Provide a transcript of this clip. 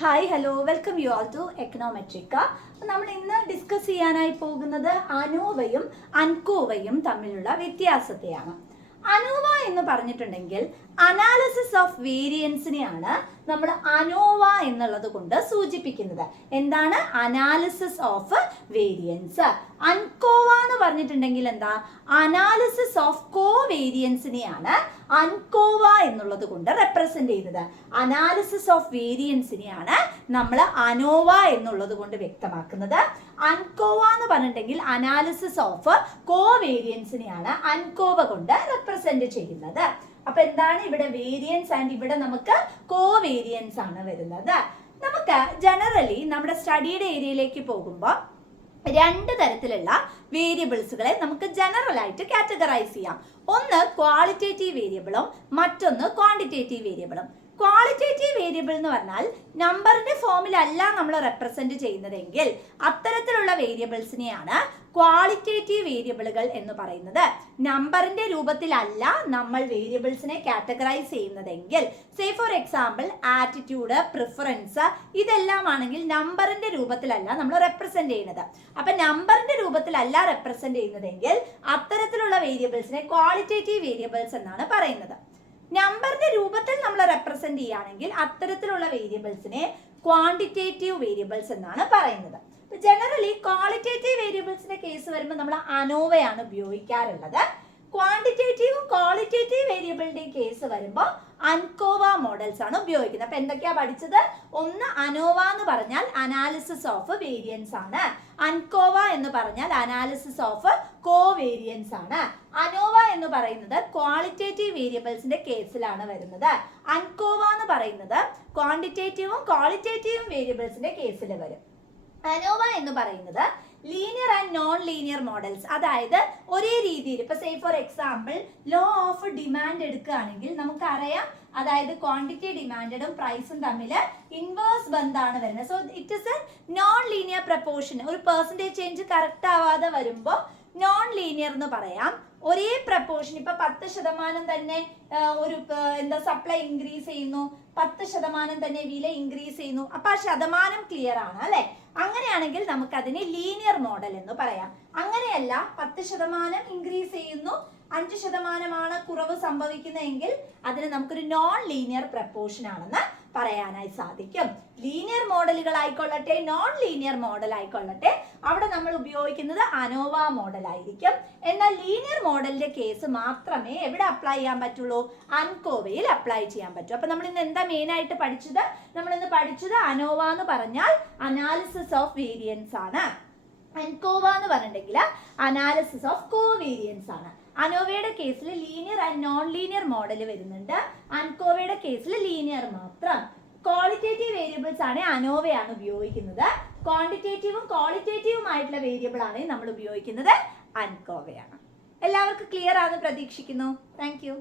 Hi hello welcome you all to econometrics. നമ്മൾ ഇന്ന് discuss ചെയ്യാനായി പോകുന്നത് അനോവയും അൻകോവയും തമ്മിലുള്ള വ്യത്യാസത്തെയാണ്. അനോവ എന്ന് പറഞ്ഞിട്ടുണ്ടെങ്കിൽ അനാലിസിസ് ഓഫ് വേരിയൻസിനെയാണ് നമ്മൾ അനോവ എന്നുള്ളത് കൊണ്ട് സൂചിപ്പിക്കുന്നത്. എന്താണ് അനാലിസിസ് ഓഫ് വേരിയൻസ്? അൻകോവ എന്ന് പറഞ്ഞിട്ടുണ്ടെങ്കിൽ എന്താ? അനാലിസിസ് ഓഫ് കോവേരിയൻസിനെയാണ് അൻകോവ എന്നുള്ളത് കൊണ്ട് റെപ്രസെന്റ് ചെയ്യുന്നത്. അനാലിസിസ് ഓഫ് വേരിയൻസിനെയാണ് നമ്മൾ അനോവ എന്നുള്ളത് കൊണ്ട് വ്യക്തമാക്കുന്നത്. അൻകോവ എന്ന് പറഞ്ഞിട്ടുണ്ടെങ്കിൽ അനാലിസിസ് ഓഫ് കോവേരിയൻസിനെയാണ് അൻകോവ കൊണ്ട് റെപ്രസെന്റ് ചെയ്യുന്നത്. അപ്പൊ എന്താണ് ഇവിടെ വേരിയൻസ് ആൻഡ് ഇവിടെ നമുക്ക് കോവേരിയൻസ് ആണ് വരുന്നത്. നമുക്ക് ജനറലി നമ്മുടെ സ്റ്റഡിയുടെ ഏരിയയിലേക്ക് പോകുമ്പോൾ രണ്ട് തരത്തിലുള്ള വേരിയബിൾസുകളെ നമുക്ക് ജനറൽ ആയിട്ട് കാറ്റഗറൈസ് ചെയ്യാം. ഒന്ന് ക്വാളിറ്റേറ്റീവ് വേരിയബിളും മറ്റൊന്ന് ക്വാണ്ടിറ്റേറ്റീവ് വേരിയബിളും. ക്വാളിറ്റേറ്റീവ് വേരിയബിൾ എന്ന് പറഞ്ഞാൽ നമ്പറിന്റെ ഫോമിലല്ല നമ്മൾ റെപ്രസെന്റ് ചെയ്യുന്നതെങ്കിൽ അത്തരത്തിലുള്ള വേരിയബിൾസിനെയാണ് ക്വാളിറ്റേറ്റീവ് വേരിയബിളുകൾ എന്ന് പറയുന്നത്. നമ്പറിന്റെ രൂപത്തിലല്ല നമ്മൾ വേരിയബിൾസിനെ കാറ്റഗറൈസ് ചെയ്യുന്നതെങ്കിൽ, say for example attitude, preference, ഇതെല്ലാം ആണെങ്കിൽ നമ്പറിന്റെ രൂപത്തിലല്ല നമ്മൾ റെപ്രസെന്റ് ചെയ്യുന്നത്. അപ്പൊ നമ്പറിന്റെ രൂപത്തിലല്ല റെപ്രസെന്റ് ചെയ്യുന്നതെങ്കിൽ അത്തരത്തിലുള്ള വേരിയബിൾസിനെ ക്വാളിറ്റേറ്റീവ് വേരിയബിൾസ് എന്നാണ് പറയുന്നത്. നമ്പറിന്റെ രൂപത്തിൽ നമ്മൾ റെപ്രസെന്റ് ചെയ്യുകയാണെങ്കിൽ അത്തരത്തിലുള്ള വേരിയബിൾസിനെ ക്വാണ്ടിറ്റേറ്റീവ് വേരിയബിൾസ് എന്നാണ് പറയുന്നത്. ജനറലി ക്വാളിറ്റേറ്റീവ് വേരിയബിൾസിന്റെ കേസ് വരുമ്പോൾ നമ്മൾ അനോവയാണ് ഉപയോഗിക്കാറുള്ളത്. ക്വാണ്ടിറ്റേറ്റീവും ക്വാളിറ്റേറ്റീവ് വേരിയബിളിന്റെയും കേസ് വരുമ്പോൾ അൻകോവ മോഡൽസ് ആണ് ഉപയോഗിക്കുന്നത്. അപ്പൊ എന്തൊക്കെയാ പഠിച്ചത്? ഒന്ന് അനോവ എന്ന് പറഞ്ഞാൽ അനാലിസിസ് ഓഫ് വേരിയൻസ് ആണ്. അൻകോവ എന്ന് പറഞ്ഞാൽ അനാലിസിസ് ഓഫ് കോവേരിയൻസ് ആണ്. അനോവ എന്ന് പറയുന്നത് ക്വാളിറ്റേറ്റീവ് വേരിയബിൾസിന്റെ കേസിലാണ് വരുന്നത്. അൻകോവ എന്ന് പറയുന്നത് ക്വാണ്ടിറ്റേറ്റീവും ക്വാളിറ്റേറ്റീവും വേരിയബിൾസിന്റെ കേസിൽ വരും. അനോവ എന്ന് പറയുന്നത് linear and non linear models, അതായത് ഒരേ രീതിയിൽ ഇപ്പൊ say for example law of demand എടുക്കുകയാണെങ്കിൽ നമുക്കറിയാം, അതായത് ക്വാണ്ടിറ്റി ഡിമാൻഡും പ്രൈസും തമ്മിൽ ഇൻവേഴ്സ് ബന്ധമാണ് വരുന്നത്. So it is A non linear proportion. ഒരു പെർസെന്റേജ് ചേഞ്ച് കറക്റ്റ് ആവാതെ വരുമ്പോൾ നോൺ ലീനിയർ എന്ന് പറയാം. ഒരേ പ്രപ്പോർഷൻ ഇപ്പൊ 10% തന്നെ ഒരു സപ്ലൈ ഇൻക്രീസ് ചെയ്യുന്നു, 10% തന്നെ വില ഇൻക്രീസ് ചെയ്യുന്നു. അപ്പൊ ആ ശതമാനം ക്ലിയർ ആണ് അല്ലെ? അങ്ങനെയാണെങ്കിൽ നമുക്ക് അതിനെ ലീനിയർ മോഡൽ എന്ന് പറയാം. അങ്ങനെയല്ല, 10% ഇൻക്രീസ് ചെയ്യുന്നു, 5% കുറവ് സംഭവിക്കുന്നതെങ്കിൽ അതിന് നമുക്കൊരു നോൺ ലീനിയർ പ്രപ്പോർഷൻ ആണെന്ന് പറയാനായി സാധിക്കും. ലീനിയർ മോഡലുകൾ ആയിക്കൊള്ളട്ടെ, നോൺ ലീനിയർ മോഡൽ ആയിക്കൊള്ളട്ടെ, അവിടെ നമ്മൾ ഉപയോഗിക്കുന്നത് അനോവ മോഡൽ ആയിരിക്കും. എന്നാൽ ലീനിയർ മോഡലിന്റെ കേസ് മാത്രമേ എവിടെ അപ്ലൈ ചെയ്യാൻ പറ്റുള്ളൂ? അൻകോവയിൽ അപ്ലൈ ചെയ്യാൻ പറ്റും. അപ്പൊ നമ്മൾ ഇന്ന് എന്താ മെയിൻ ആയിട്ട് പഠിച്ചത്? നമ്മൾ ഇന്ന് പഠിച്ചത് അനോവ എന്ന് പറഞ്ഞാൽ അനാലിസിസ് ഓഫ് വേരിയൻസ് ആണ്. അൻകോവ എന്ന് പറഞ്ഞിട്ടുണ്ടെങ്കിൽ അനാലിസിസ് ഓഫ് കോവേരിയൻസ് ആണ്. അനോവയുടെ കേസിൽ linear and non linear model വരുന്നുണ്ട്. അൻകോവയുടെ കേസിൽ ലീനിയർ മാത്രം. ക്വാളിറ്റേറ്റീവ് വേരിയബിൾസ് ആണ് അനോവയാണ് ഉപയോഗിക്കുന്നത്. ക്വാണ്ടിറ്റേറ്റീവും ക്വാളിറ്റേറ്റീവും ആയിട്ടുള്ള വേരിയബിൾ ആണ് നമ്മൾ ഉപയോഗിക്കുന്നത് അൻകോവയാണ്. എല്ലാവർക്കും ക്ലിയർ ആണെന്ന് പ്രതീക്ഷിക്കുന്നു. Thank you.